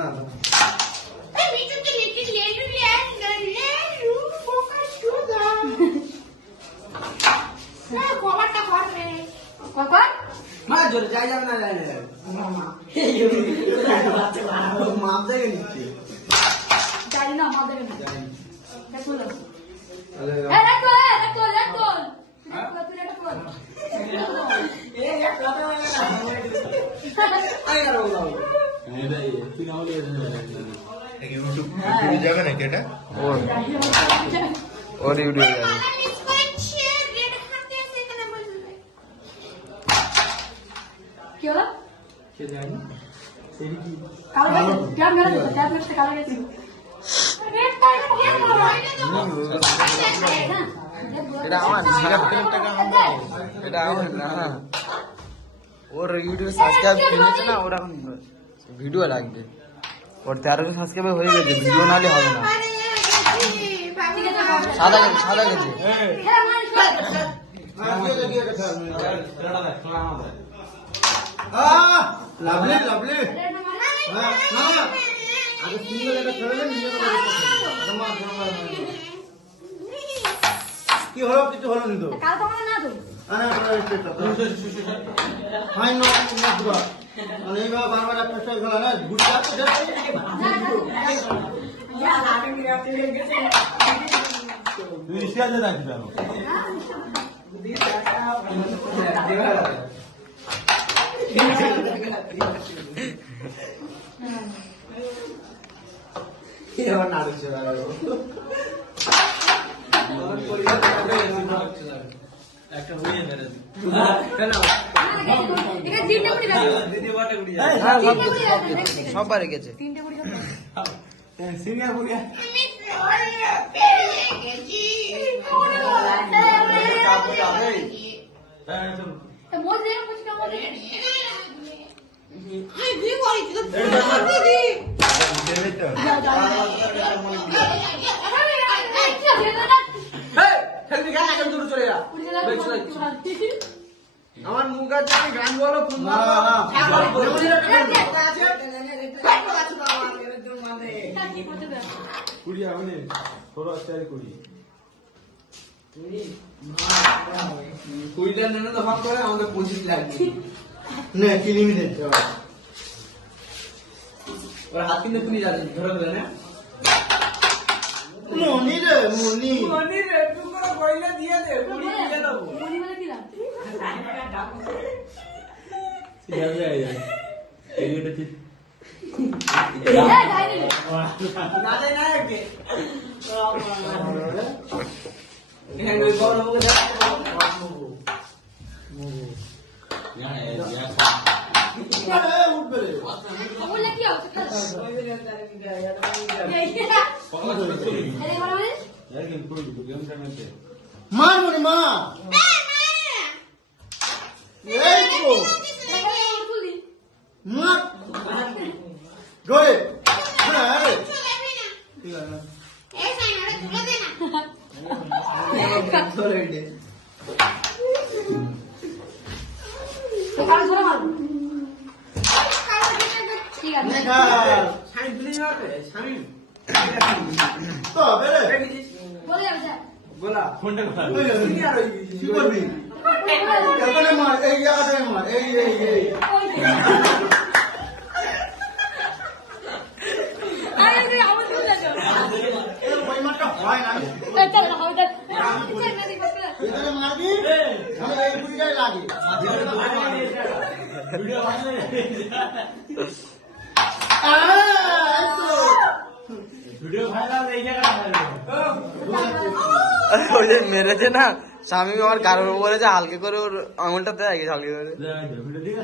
না এই মিঠুকে লিখে লেলু লেলু ফোকাস করো না খবরটা করবে কখন মা জোরে যাই যাবে না যাই না মামা বাচ্চা বাড়াবো মা দেবে নিচ্ছে জানি না আমাদের না জানি দেখো না আরে দেখো দেখো তুই এটা বল এই এক কথা বলে না আই আর বললাম তুই না হলে ইউটিউব যাবে নাকি এটা ওর ইউটিউবে যাবে কি হলো কে জানি সেই কি কালো গেছে ক্যাব মেরে দিল ক্যাব মেরে কালো গেছে এটা আমার এটা আমার না ওর ইউটিউবে সাবস্ক্রাইব কিনেছে না ওর এখন ভিডিও লাগবে ওর 1300 সাবস্ক্রাইব হয়ে গেছে ভিডিও নালে হবে না সাদা গেছে লাভলি লাভলি না আগে সিঙ্গেল এটা খেলে নিজে কি হলো কিছু হলো নি তো কাল তো না তো আরে ফাইন না পুরো মানে এইবার বারবার একটা স্টাইল খেলা না গুড যাচ্ছে তুই রিস্কাতে রাখবি কেন কি আবার নাড়ছে বাবা একটা হয়ে মেরে কেন এটা তিনটা করে দাও দিদি বাটা গুড়ি সববারে গেছে তিনটা করে দাও সিনিয়র বুড়িয়া আমি পেরে গেছি কাপড় যাবে তো মোজ দেখ कुछ কাম করে হাই দি করি তো দিদি যাও যাও খেলবি গান এখন দূর চলে যা আমার মুখ আছে গান বলো ফুল না কুড়ি আমি থোড়া চাই কুড়ি কুড়িটা নেনে তো ভাগ করে আমাদের 25 লাগবে না কি লিমিটেড ওর হাত কিনে তুমি যাবে ধরে ধরে না মনি রে তুই করে বইলা দিয়ে দে কুড়ি দিয়ে দেবো মনি বলে দিলাম যাবে যাবে এইটা ঠিক এই যাই রে না দে না কে এখানে ওই বড় মুখে দেখ উঠবে রে বলে কি হবে মার মনি মা এই তো মা গরে হ্যাঁ ঠিক আছে ধরে দে ঠিক আছে দেখা সাইন প্লিজ হবে সাইন তো বেরে বলে যাবে স্যার বলা ফোনটা কথা কি আর কি করবি এখানে মার এই জায়গাটায় মার এই আরে রে আমার তো যাবে এই পরিমাণটা হয় না চল না হবে চল না দিবা এখানে মারবি আমি এই বুড়িটাই লাগে ভিডিও বানালে ভিডিও ভাইরাল এই জায়গাটা ভাইরাল ওই যে মেরেছে না স্বামী আমার গাড়ির উপরে যে হালকা করে ওর আঙুলটাতে আগে হালকা করে ভিডিও